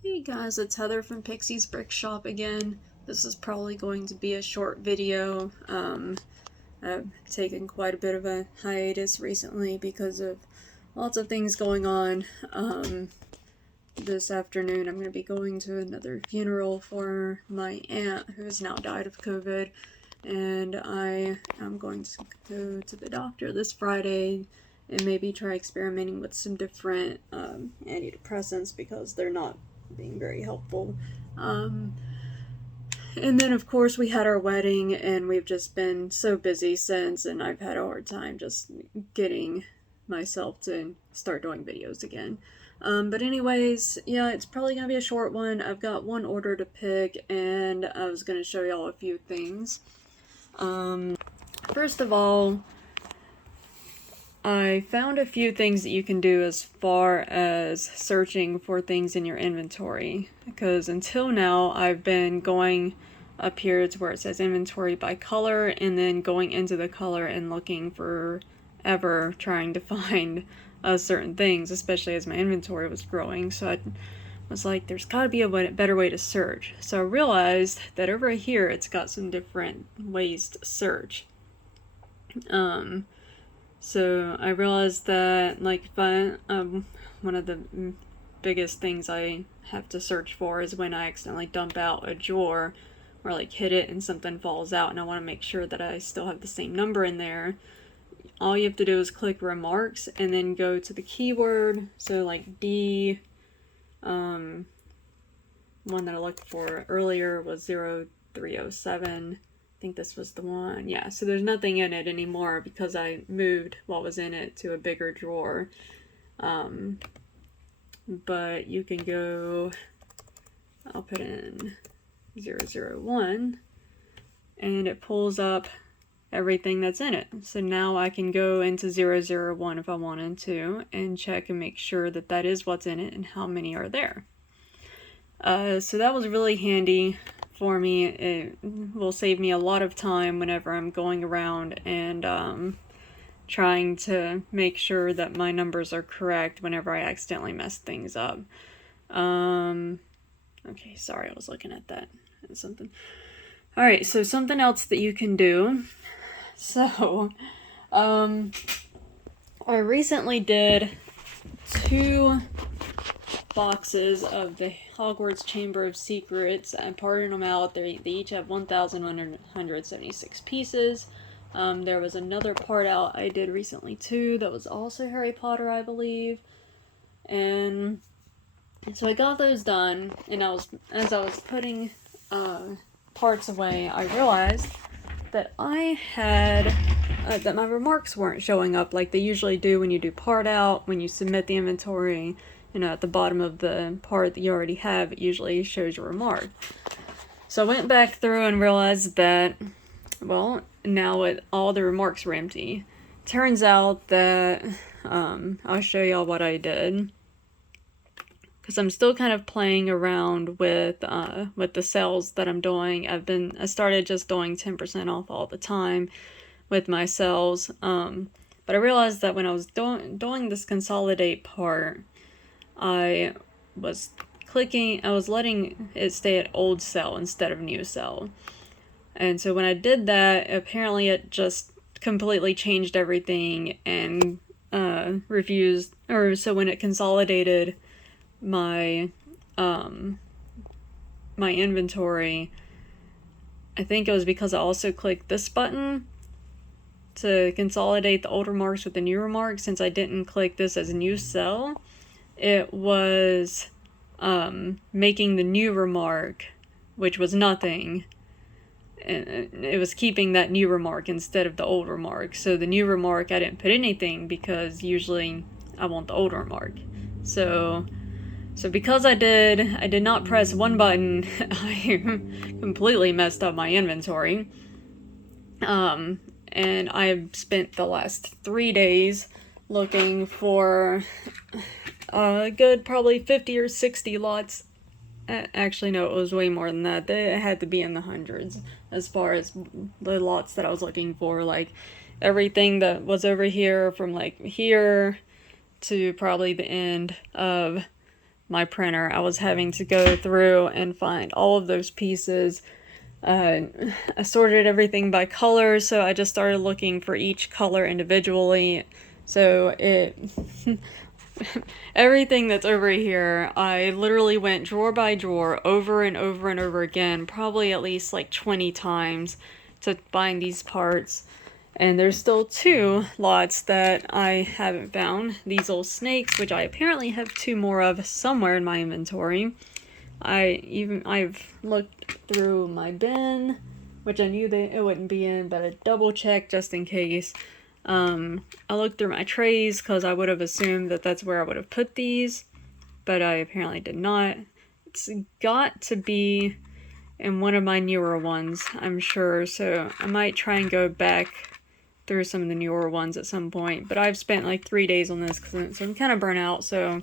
Hey guys, it's Heather from Pixie's Brick Shop again. This is probably going to be a short video. I've taken quite a bit of a hiatus recently because of lots of things going on. This afternoon I'm going to be going to another funeral for my aunt who has now died of COVID, and I am going to go to the doctor this Friday and maybe try experimenting with some different antidepressants because they're not being very helpful. And then, of course, we had our wedding, and we've just been so busy since, and I've had a hard time just getting myself to start doing videos again. But anyways, yeah, it's probably gonna be a short one. I've got one order to pick, and I was gonna show y'all a few things. First of all, I found a few things that you can do as far as searching for things in your inventory, because until now I've been going up here to where it says inventory by color and then going into the color and looking for ever trying to find certain things, especially as my inventory was growing. So I was like, there's gotta be a better way to search. So I realized that over here it's got some different ways to search. So I realized that, like, if one of the biggest things I have to search for is when I accidentally dump out a drawer or like hit it and something falls out, and I want to make sure that I still have the same number in there. All you have to do is click remarks and then go to the keyword. So like B, one that I looked for earlier was 0307. I think this was the one. Yeah, so there's nothing in it anymore because I moved what was in it to a bigger drawer. But you can go, I'll put in 001, and it pulls up everything that's in it. So now I can go into 001 if I wanted to and check and make sure that that is what's in it and how many are there. So that was really handy for me. It will save me a lot of time whenever I'm going around and trying to make sure that my numbers are correct whenever I accidentally mess things up. Okay, sorry, I was looking at that. Something. Alright, so something else that you can do. So, I recently did 2 boxes of the Hogwarts Chamber of Secrets. I parted them out. They each have 1,176 pieces. There was another part out I did recently too that was also Harry Potter, I believe. And so I got those done, and as I was putting parts away, I realized that I had that my remarks weren't showing up like they usually do when you do part out, when you submit the inventory. At the bottom of the part that you already have, it usually shows your remark. So I went back through and realized that, well, now all the remarks were empty. Turns out that, I'll show y'all what I did, because I'm still kind of playing around with the sales that I'm doing. I started just doing 10% off all the time with my sales, but I realized that when I was doing this consolidate part, I was letting it stay at old cell instead of new cell. And so when I did that, apparently it just completely changed everything and refused, or so when it consolidated my my inventory, I think it was because I also clicked this button to consolidate the old remarks with the new remarks. Since I didn't click this as a new cell, it was making the new remark, which was nothing, and it was keeping that new remark instead of the old remark. So the new remark, I didn't put anything because usually I want the old remark. So because I did not press one button, I completely messed up my inventory. And I've spent the last 3 days looking for a good probably 50 or 60 lots. Actually, no, it was way more than that. It had to be in the hundreds as far as the lots that I was looking for. Like, everything that was over here, from like here to probably the end of my printer. I was having to go through and find all of those pieces. I sorted everything by color, so I just started looking for each color individually. So everything that's over here, I literally went drawer by drawer over and over and over again, probably at least like 20 times to find these parts. And there's still 2 lots that I haven't found. These old snakes, which I apparently have 2 more of somewhere in my inventory. I've looked through my bin, which I knew that it wouldn't be in, but I double checked just in case. I looked through my trays because I would have assumed that that's where I would have put these, but I apparently did not. It's got to be in one of my newer ones, I'm sure, so I might try and go back through some of the newer ones at some point, but I've spent like 3 days on this, so I'm kind of burnt out, so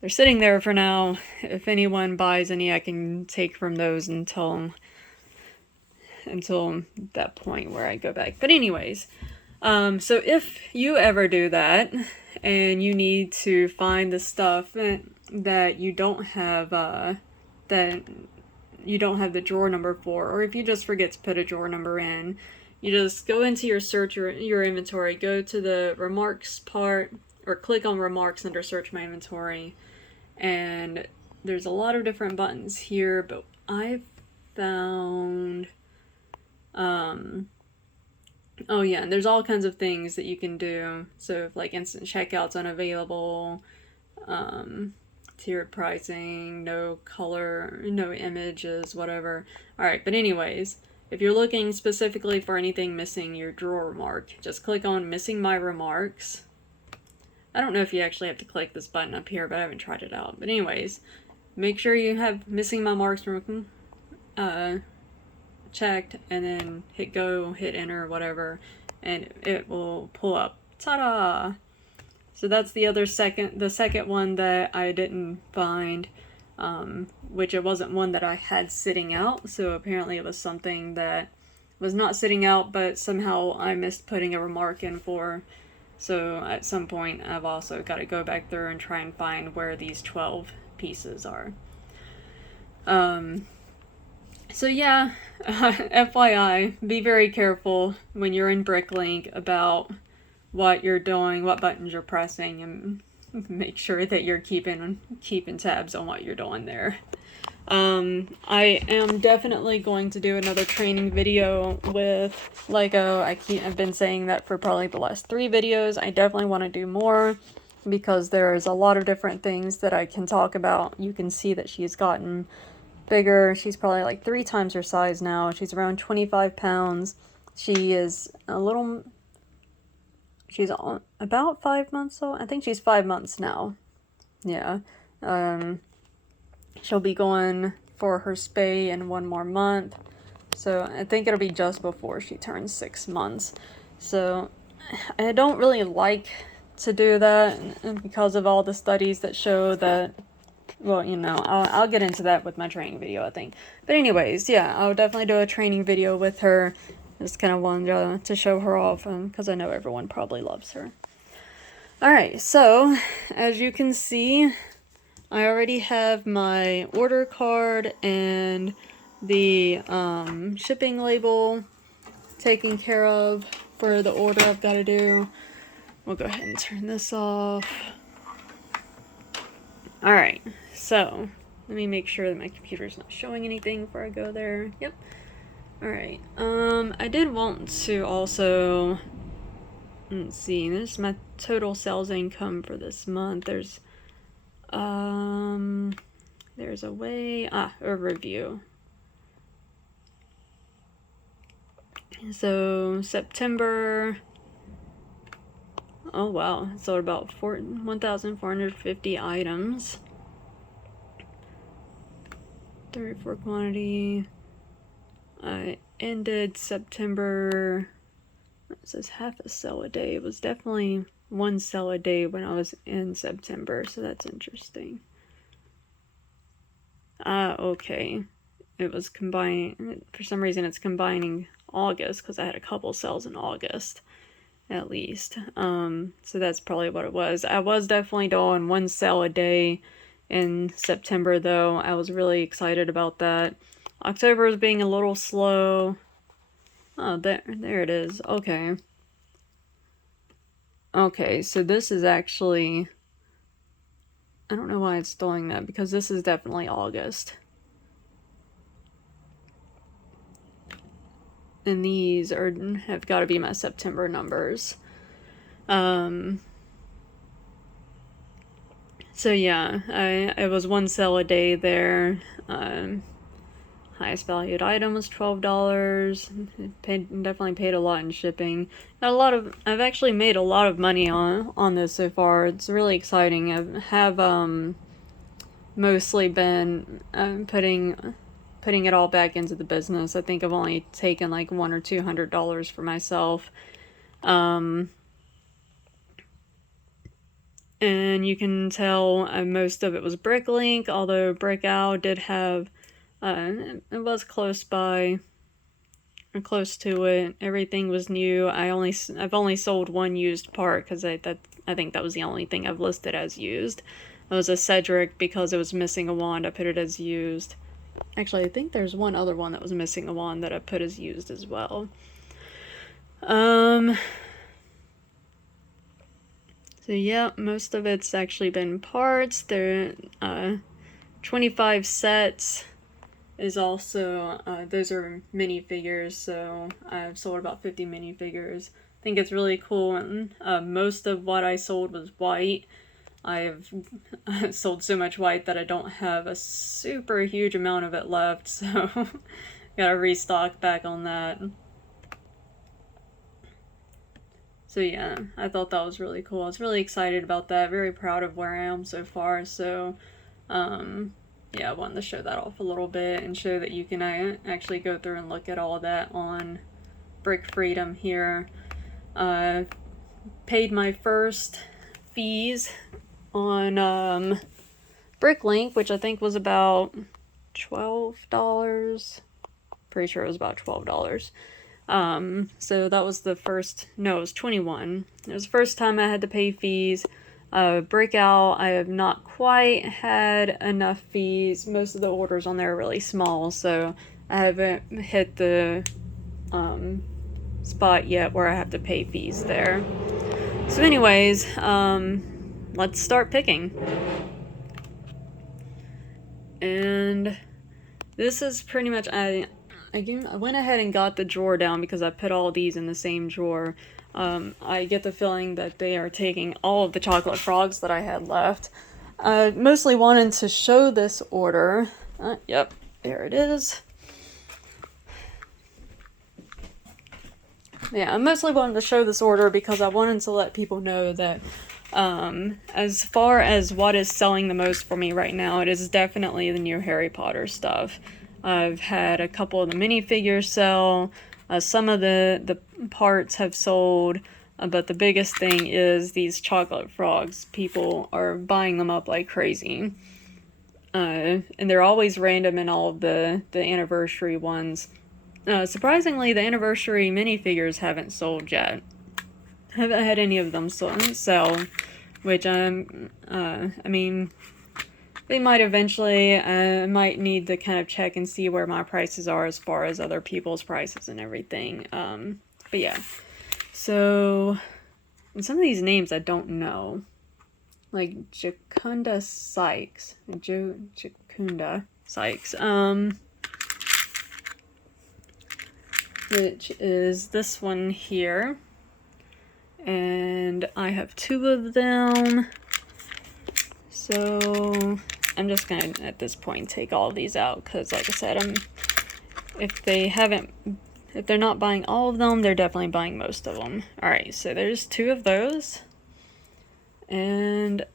they're sitting there for now. If anyone buys any, I can take from those until that point where I go back. But anyways, so if you ever do that, and you need to find the stuff that you don't have, that you don't have the drawer number for, or if you just forget to put a drawer number in, you just go into your search, your inventory, go to the remarks part, or click on remarks under search my inventory, and there's a lot of different buttons here, but I found, oh yeah, and there's all kinds of things that you can do. So if like instant checkout's unavailable, tiered pricing, no color, no images, whatever. Alright, but anyways, if you're looking specifically for anything missing your drawer remark, just click on missing my remarks. I don't know if you actually have to click this button up here, but I haven't tried it out. But anyways, make sure you have missing my marks checked, and then hit go, hit enter, whatever, and it will pull up. Ta-da! So that's the second one that I didn't find, which it wasn't one that I had sitting out, so apparently it was something that was not sitting out, but somehow I missed putting a remark in for. So at some point I've also got to go back through and try and find where these 12 pieces are. So yeah, FYI, be very careful when you're in BrickLink about what you're doing, what buttons you're pressing, and make sure that you're keeping tabs on what you're doing there. I am definitely going to do another training video with Lego. I've been saying that for probably the last 3 videos. I definitely want to do more because there's a lot of different things that I can talk about. You can see that she's gotten bigger. She's probably like 3 times her size now. She's around 25 pounds. She is she's about 5 months old. I think she's 5 months now. Yeah. She'll be going for her spay in 1 more month. So I think it'll be just before she turns 6 months. So I don't really like to do that because of all the studies that show that, well, you know, I'll get into that with my training video, I think. But anyways, yeah, I'll definitely do a training video with her. Just kind of wanted to show her off because I know everyone probably loves her. Alright, so as you can see, I already have my order card and the shipping label taken care of for the order I've got to do. We'll go ahead and turn this off. Alright, so let me make sure that my computer's not showing anything before I go there. Yep. Alright, I did want to also, let's see, this is my total sales income for this month. There's a way, a review. So, September, oh wow, sold about 1,450 items. 34 quantity. I ended September, it says half a sale a day. It was definitely 1 sale a day when I was in September, so that's interesting. Okay. It was combining, for some reason it's combining August, because I had a couple sales in August, at least. So that's probably what it was. I was definitely doing 1 sale a day in September, though. I was really excited about that. October is being a little slow. Oh, there it is. Okay. Okay, so this is actually... I don't know why it's doing that, because this is definitely August. And these have got to be my September numbers. So yeah, I was one sale a day there. Highest valued item was $12. Definitely paid a lot in shipping. I've actually made a lot of money on this so far. It's really exciting. I have mostly been putting it all back into the business. I think I've only taken like $100 or $200 for myself. And you can tell most of it was BrickLink, although BrickOwl did have, it was close by, or close to it. Everything was new. I've only sold one used part, because I think that was the only thing I've listed as used. It was a Cedric, because it was missing a wand, I put it as used. Actually, I think there's one other one that was missing a wand that I put as used as well. So yeah, most of it's actually been parts. There, 25 sets is also, those are minifigures, so I've sold about 50 minifigures. I think it's really cool, and most of what I sold was white. I've sold so much white that I don't have a super huge amount of it left, so gotta restock back on that. So yeah, I thought that was really cool. I was really excited about that, very proud of where I am so far, so yeah, I wanted to show that off a little bit and show that you can actually go through and look at all of that on Brick Freedom here. Paid my first fees on BrickLink, which I think was about $12. Pretty sure it was about $12. So that was the first, no, it was 21. It was the first time I had to pay fees. BrickOwl, I have not quite had enough fees. Most of the orders on there are really small, so I haven't hit the spot yet where I have to pay fees there. So anyways, let's start picking. And this is pretty much, I went ahead and got the drawer down because I put all these in the same drawer. I get the feeling that they are taking all of the chocolate frogs that I had left. I mostly wanted to show this order. Yep, there it is. Yeah, I mostly wanted to show this order because I wanted to let people know that as far as what is selling the most for me right now, it is definitely the new Harry Potter stuff. I've had a couple of the minifigures sell. Some of the parts have sold, but the biggest thing is these chocolate frogs. People are buying them up like crazy. And they're always random in all of the anniversary ones. Surprisingly, the anniversary minifigures haven't sold yet. I haven't had any of them sell, which I mean, they might eventually. I might need to kind of check and see where my prices are as far as other people's prices and everything. But yeah, so, and some of these names I don't know, like Jacunda Sykes, Jacunda Sykes, which is this one here. And I have 2 of them. So I'm just gonna, at this point, take all of these out because, like I said, if they're not buying all of them, they're definitely buying most of them. Alright, so there's 2 of those. And,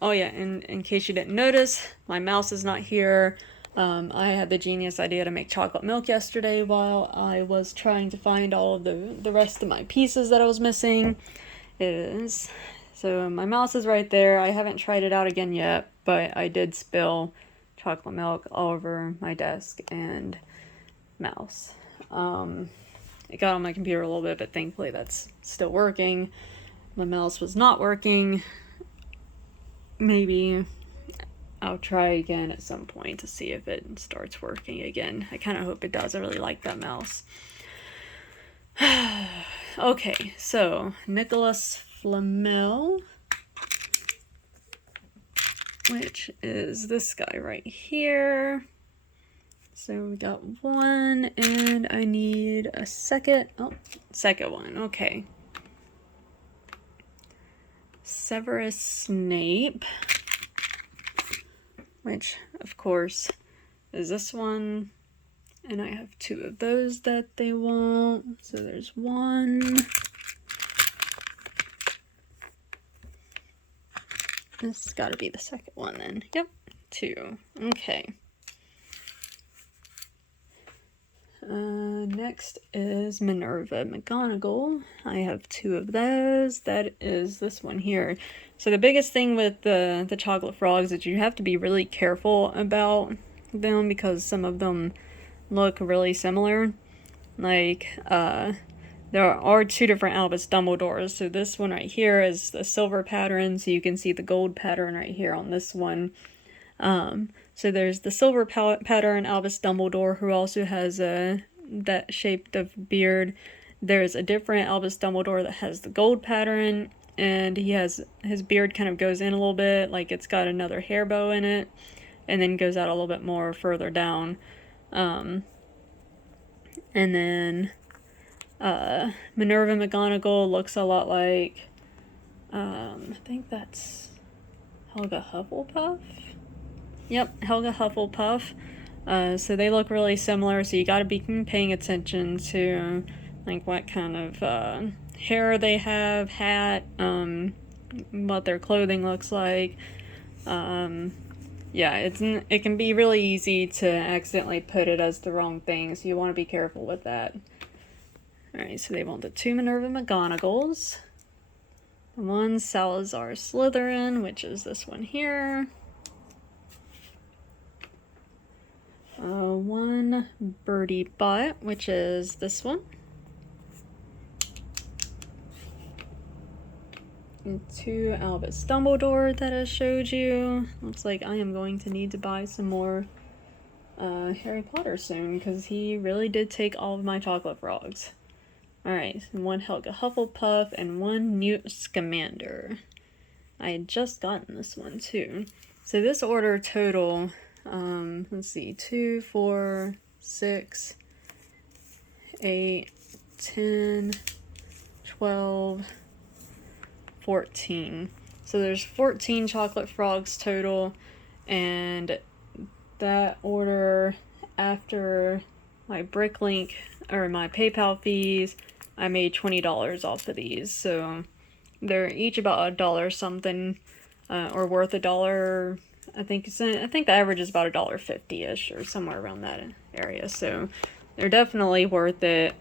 oh yeah, and in case you didn't notice, my mouse is not here. I had the genius idea to make chocolate milk yesterday while I was trying to find all of the rest of my pieces that I was missing. So my mouse is right there. I haven't tried it out again yet, but I did spill chocolate milk all over my desk and mouse. It got on my computer a little bit, but thankfully that's still working. My mouse was not working. Maybe I'll try again at some point to see if it starts working again. I kind of hope it does. I really like that mouse. Okay, so Nicholas Flamel, which is this guy right here. So we got one, and I need a second one, okay. Severus Snape, which, of course, is this one. And I have two of those that they want. So there's one. This has got to be the second one then. Yep, two. Okay. Next is Minerva Mcgonagall. I have two of those. That is this one here. So the biggest thing with the chocolate frogs is you have to be really careful about them because some of them look really similar. Like, there are two different Albus Dumbledores. So this one right here is the silver pattern, so you can see the gold pattern right here on this one. So there's the silver pattern Albus Dumbledore, who also has that shape of beard. There's a different Albus Dumbledore that has the gold pattern, and he has, his beard kind of goes in a little bit, like it's got another hair bow in it, and then goes out a little bit more further down. And then Minerva Mcgonagall looks a lot like, I think that's Helga Hufflepuff? Yep, Helga Hufflepuff. So they look really similar, so you gotta be paying attention to, like, what kind of, hair they have, hat, what their clothing looks like. Yeah, it can be really easy to accidentally put it as the wrong thing, so you want to be careful with that. Alright, so they want the two Minerva McGonagalls. One Salazar Slytherin, which is this one here. One Birdie Bot, which is this one. And two Albus Dumbledore that I showed you. Looks like I am going to need to buy some more Harry Potter soon, because he really did take all of my chocolate frogs. Alright, one Helga Hufflepuff and one Newt Scamander. I had just gotten this one too. So this order total, let's see, 2, 4, 6, 8, 10, 12, 14. So there's 14 chocolate frogs total, and that order, after my BrickLink or my PayPal fees, I made $20 off of these. So they're each about $1 something, or worth $1. I think the average is about $1.50-ish or somewhere around that area. So they're definitely worth it.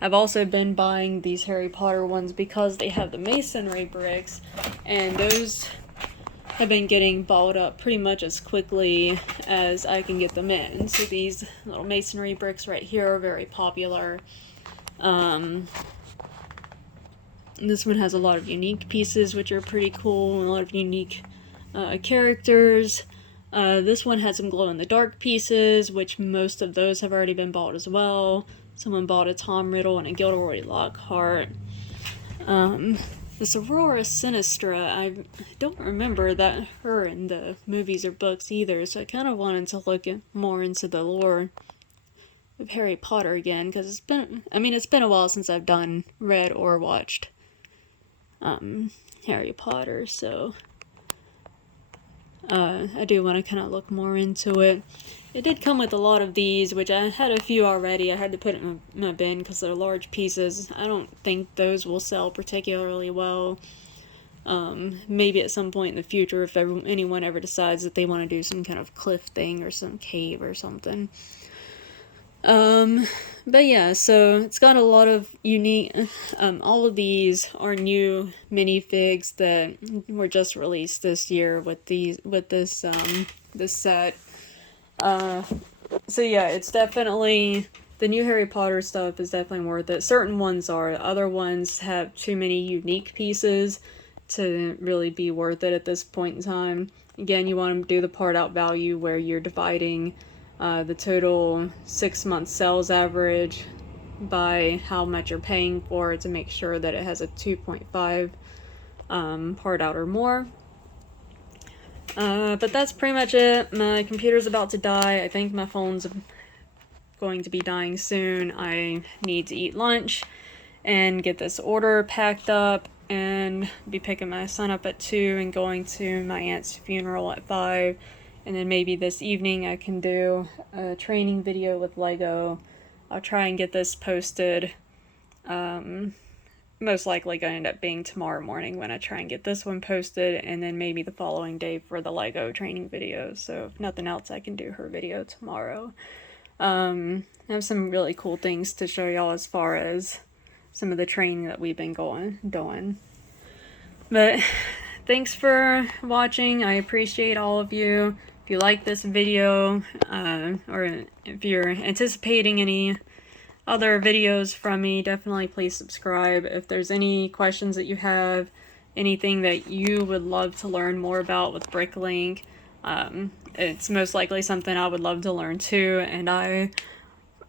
I've also been buying these Harry Potter ones because they have the masonry bricks, and those have been getting balled up pretty much as quickly as I can get them in. So these little masonry bricks right here are very popular. This one has a lot of unique pieces, which are pretty cool, and a lot of unique characters. This one has some glow-in-the-dark pieces, which most of those have already been bought as well. Someone bought a Tom Riddle and a Gilderoy Lockhart. This Aurora Sinistra, I don't remember that her in the movies or books either, so I kind of wanted to look more into the lore of Harry Potter again, because it's been a while since I've read or watched Harry Potter, so I do want to kind of look more into it. It did come with a lot of these, which I had a few already. I had to put it in my bin because they're large pieces. I don't think those will sell particularly well. Maybe at some point in the future, if anyone ever decides that they want to do some kind of cliff thing or some cave or something. But yeah, so it's got a lot of unique, all of these are new minifigs that were just released this year with this set. So yeah, it's definitely, the new Harry Potter stuff is definitely worth it. Certain ones are, other ones have too many unique pieces to really be worth it at this point in time. Again, you want to do the part out value where you're dividing the total 6-month sales average by how much you're paying for it to make sure that it has a 2.5 part out or more. But that's pretty much it. My computer's about to die. I think my phone's going to be dying soon. I need to eat lunch and get this order packed up and be picking my son up at 2 and going to my aunt's funeral at 5. And then maybe this evening I can do a training video with Lego. I'll try and get this posted. Most likely going to end up being tomorrow morning when I try and get this one posted, and then maybe the following day for the Lego training video. So if nothing else, I can do her video tomorrow. I have some really cool things to show y'all as far as some of the training that we've been doing. But thanks for watching. I appreciate all of you. If you like this video, or if you're anticipating any other videos from me, definitely please subscribe. If there's any questions that you have, anything that you would love to learn more about with BrickLink, it's most likely something I would love to learn too, and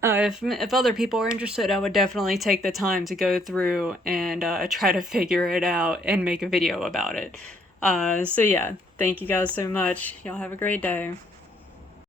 if other people are interested, I would definitely take the time to go through and try to figure it out and make a video about it. So yeah, thank you guys so much. Y'all have a great day.